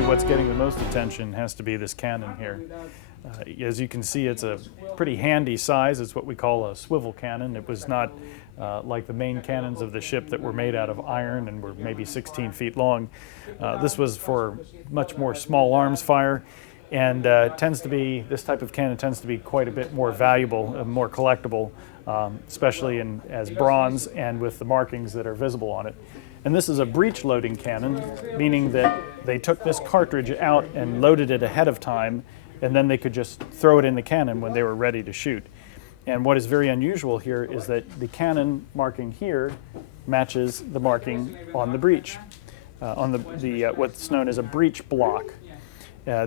Probably what's getting the most attention has to be this cannon here. As you can see, it's a pretty handy size. It's what we call a swivel cannon. It was not like the main cannons of the ship that were made out of iron and were maybe 16 feet long. This was for much more small arms fire, and this type of cannon tends to be quite a bit more valuable and more collectible, especially as bronze and with the markings that are visible on it. And this is a breech loading cannon, meaning that they took this cartridge out and loaded it ahead of time, and then they could just throw it in the cannon when they were ready to shoot. And what is very unusual here is that the cannon marking here matches the marking on the breech, on what's known as a breech block.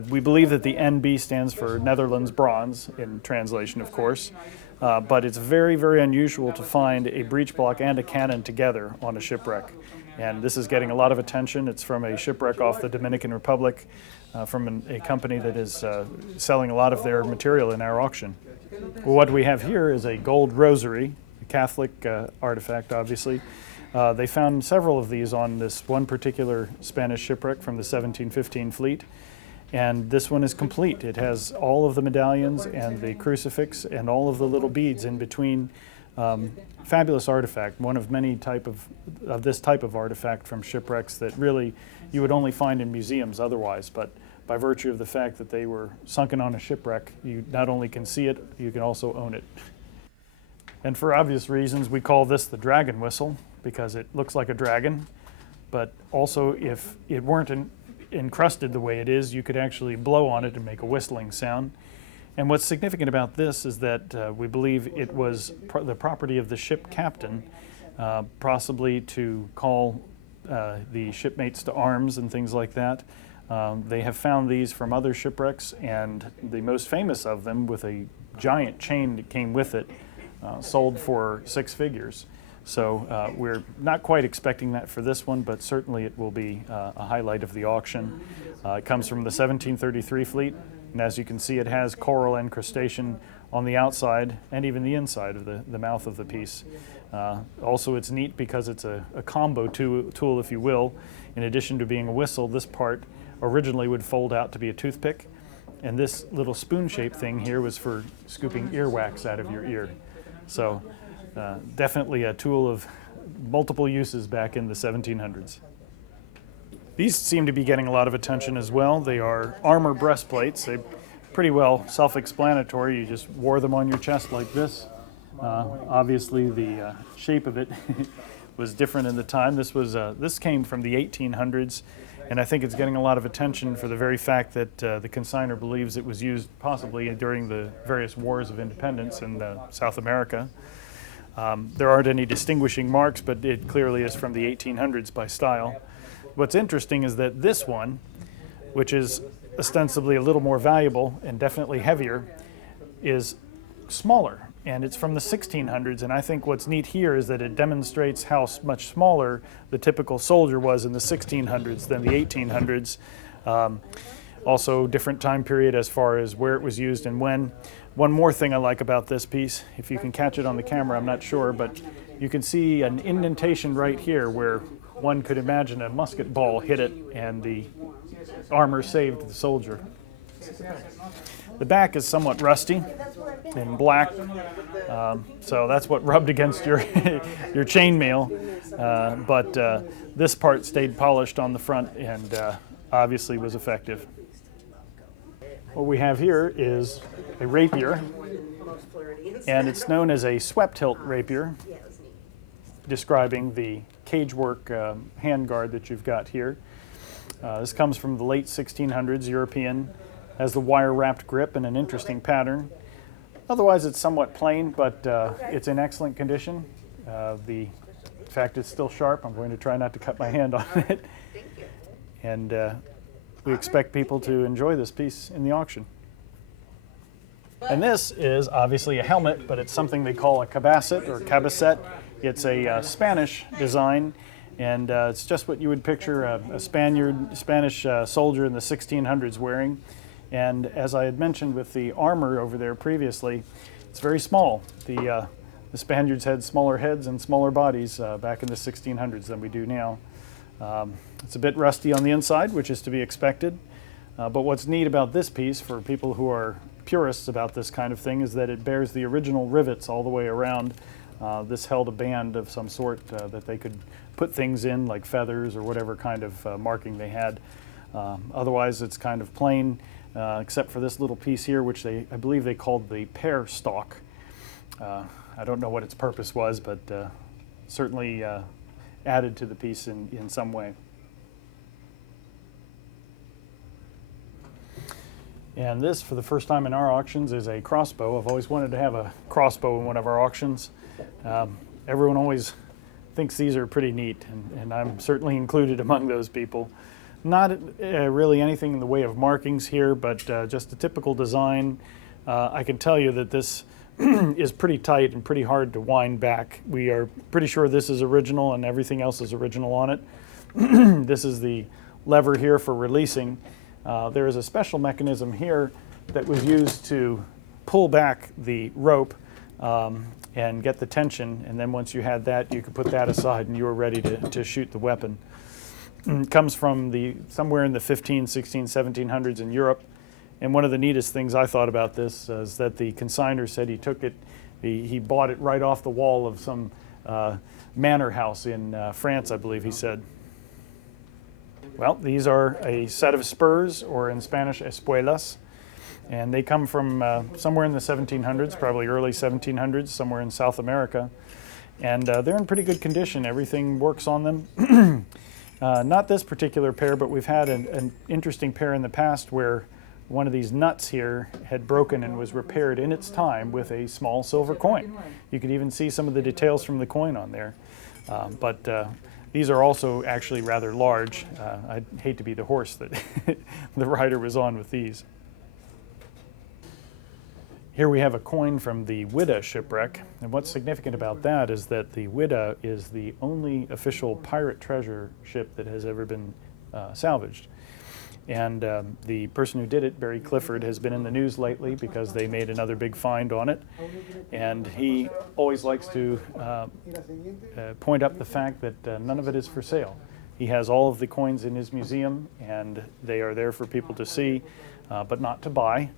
We believe that the NB stands for Netherlands Bronze, in translation, of course. But it's very, very unusual to find a breech block and a cannon together on a shipwreck. And this is getting a lot of attention. It's from a shipwreck off the Dominican Republic, from a company that is selling a lot of their material in our auction. Well, what we have here is a gold rosary, a Catholic artifact, obviously. They found several of these on this one particular Spanish shipwreck from the 1715 fleet. And this one is complete. It has all of the medallions and the crucifix and all of the little beads in between. Fabulous artifact, one of many of this type of artifact from shipwrecks that really you would only find in museums otherwise. But by virtue of the fact that they were sunken on a shipwreck, you not only can see it, you can also own it. And for obvious reasons, we call this the dragon whistle because it looks like a dragon. But also, if it weren't encrusted the way it is, you could actually blow on it and make a whistling sound. And what's significant about this is that we believe it was the property of the ship captain, possibly to call the shipmates to arms and things like that. They have found these from other shipwrecks, and the most famous of them, with a giant chain that came with it, sold for 6 figures. So we're not quite expecting that for this one, but certainly it will be a highlight of the auction. It comes from the 1733 fleet, and as you can see, it has coral encrustation on the outside and even the inside of the mouth of the piece. Also, it's neat because it's a combo tool, if you will. In addition to being a whistle, this part originally would fold out to be a toothpick, and this little spoon-shaped thing here was for scooping earwax out of your ear. So definitely a tool of multiple uses back in the 1700s. These seem to be getting a lot of attention as well. They are armor breastplates. They're pretty well self-explanatory. You just wore them on your chest like this. Obviously, the shape of it was different in the time. This came from the 1800s, and I think it's getting a lot of attention for the very fact that the consignor believes it was used possibly during the various wars of independence in South America. There aren't any distinguishing marks, but it clearly is from the 1800s by style. What's interesting is that this one, which is ostensibly a little more valuable and definitely heavier, is smaller, and it's from the 1600s. And I think what's neat here is that it demonstrates how much smaller the typical soldier was in the 1600s than the 1800s. Also, different time period as far as where it was used and when. One more thing I like about this piece, if you can catch it on the camera, I'm not sure, but you can see an indentation right here where one could imagine a musket ball hit it and the armor saved the soldier. The back is somewhat rusty and black, so that's what rubbed against your your chainmail, but this part stayed polished on the front and obviously was effective. What we have here is a rapier, and it's known as a swept hilt rapier, describing the cagework handguard that you've got here. This comes from the late 1600s, European, has the wire-wrapped grip and an interesting pattern. Otherwise, it's somewhat plain, but it's in excellent condition. In fact, it's still sharp. I'm going to try not to cut my hand on it. And we expect people to enjoy this piece in the auction. And this is obviously a helmet, but it's something they call a cabasset or cabasset. It's a Spanish design, and it's just what you would picture a Spanish soldier in the 1600s wearing. And as I had mentioned with the armor over there previously, it's very small. The Spaniards had smaller heads and smaller bodies back in the 1600s than we do now. It's a bit rusty on the inside, which is to be expected. But what's neat about this piece, for people who are purists about this kind of thing, is that it bears the original rivets all the way around. This held a band of some sort that they could put things in, like feathers or whatever kind of marking they had. Otherwise, it's kind of plain, except for this little piece here, which I believe they called the pear stalk. I don't know what its purpose was, but certainly added to the piece in some way. And this, for the first time in our auctions, is a crossbow. I've always wanted to have a crossbow in one of our auctions. Everyone always thinks these are pretty neat, and I'm certainly included among those people. Not really anything in the way of markings here, but just a typical design. I can tell you that this is pretty tight and pretty hard to wind back. We are pretty sure this is original and everything else is original on it. This is the lever here for releasing. There is a special mechanism here that was used to pull back the rope and get the tension, and then once you had that, you could put that aside and you were ready to shoot the weapon. It comes from somewhere in the 15, 16, 1700s in Europe. And one of the neatest things I thought about this is that the consignor said he took it, he bought it right off the wall of some manor house in France, I believe he said. Well, these are a set of spurs, or in Spanish, espuelas. And they come from somewhere in the 1700s, probably early 1700s, somewhere in South America. And they're in pretty good condition. Everything works on them. Not this particular pair, but we've had an interesting pair in the past where one of these nuts here had broken and was repaired in its time with a small silver coin. You could even see some of the details from the coin on there. But these are also actually rather large. I'd hate to be the horse that the rider was on with these. Here we have a coin from the Whydah shipwreck, and what's significant about that is that the Whydah is the only official pirate treasure ship that has ever been salvaged. And the person who did it, Barry Clifford, has been in the news lately because they made another big find on it. And he always likes to point up the fact that none of it is for sale. He has all of the coins in his museum, and they are there for people to see, but not to buy.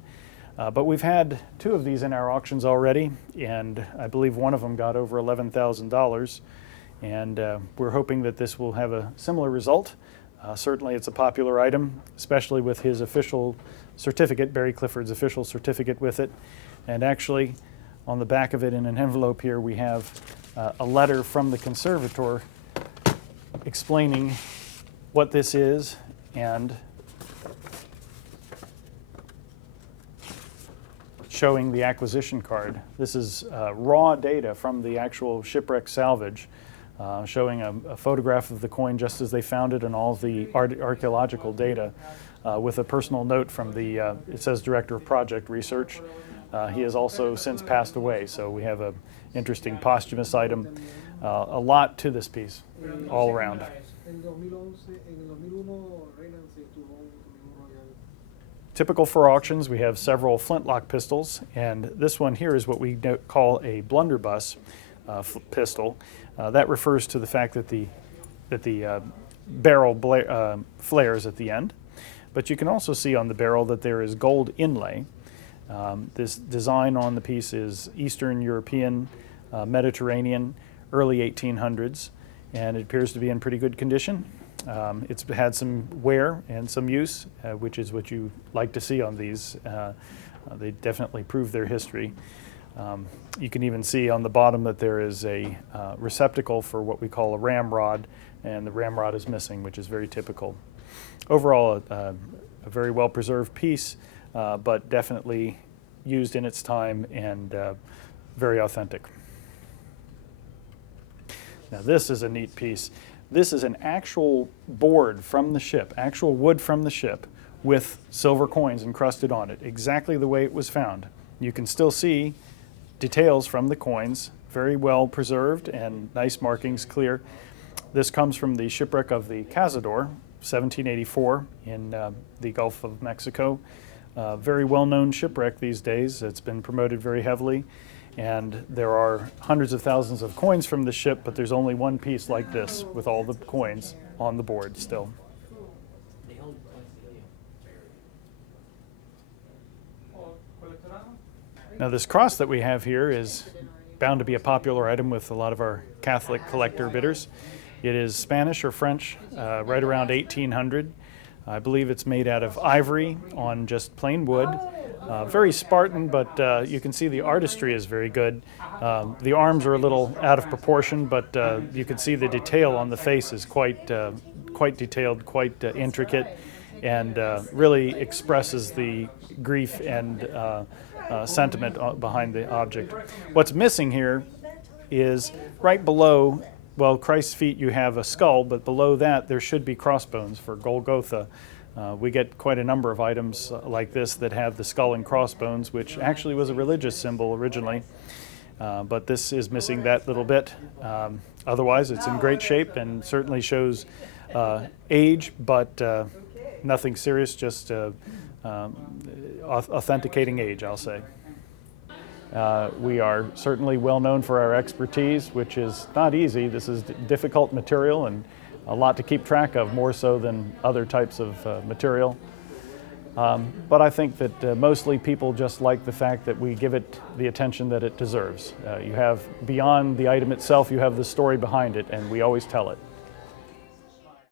But we've had two of these in our auctions already, and I believe one of them got over $11,000. And we're hoping that this will have a similar result. Certainly it's a popular item, especially with his official certificate, Barry Clifford's official certificate with it. And actually, on the back of it in an envelope here, we have a letter from the conservator explaining what this is and showing the acquisition card. This is raw data from the actual shipwreck salvage, showing a photograph of the coin just as they found it and all of the archaeological data, with a personal note from the, it says Director of Project Research. He has also since passed away, so we have an interesting posthumous item. A lot to this piece, all around. Typical for auctions, we have several flintlock pistols, and this one here is what we call a blunderbluss pistol. That refers to the fact that the barrel flares at the end. But you can also see on the barrel that there is gold inlay. This design on the piece is Eastern European, Mediterranean, early 1800s, and it appears to be in pretty good condition. It's had some wear and some use, which is what you like to see on these. They definitely prove their history. You can even see on the bottom that there is a receptacle for what we call a ramrod, and the ramrod is missing, which is very typical. Overall, a very well-preserved piece, but definitely used in its time and very authentic. Now this is a neat piece. This is an actual board from the ship, actual wood from the ship, with silver coins encrusted on it, exactly the way it was found. You can still see details from the coins, very well preserved and nice markings, clear. This comes from the shipwreck of the Cazador, 1784, in the Gulf of Mexico. Very well-known shipwreck these days. It's been promoted very heavily. And there are hundreds of thousands of coins from the ship, but there's only one piece like this with all the coins on the board still. Now this cross that we have here is bound to be a popular item with a lot of our Catholic collector bidders. It is Spanish or French, right around 1800. I believe it's made out of ivory on just plain wood. Very Spartan, but you can see the artistry is very good. The arms are a little out of proportion, but you can see the detail on the face is quite detailed, quite intricate, and really expresses the grief and sentiment behind the object. What's missing here is right below, well, Christ's feet you have a skull, but below that there should be crossbones for Golgotha. We get quite a number of items like this that have the skull and crossbones, which actually was a religious symbol originally, but this is missing that little bit. Otherwise, it's in great shape and certainly shows age, but nothing serious, just authenticating age, I'll say. We are certainly well known for our expertise, which is not easy. This is difficult material and a lot to keep track of, more so than other types of material. But I think that mostly people just like the fact that we give it the attention that it deserves. You have, beyond the item itself, you have the story behind it, and we always tell it.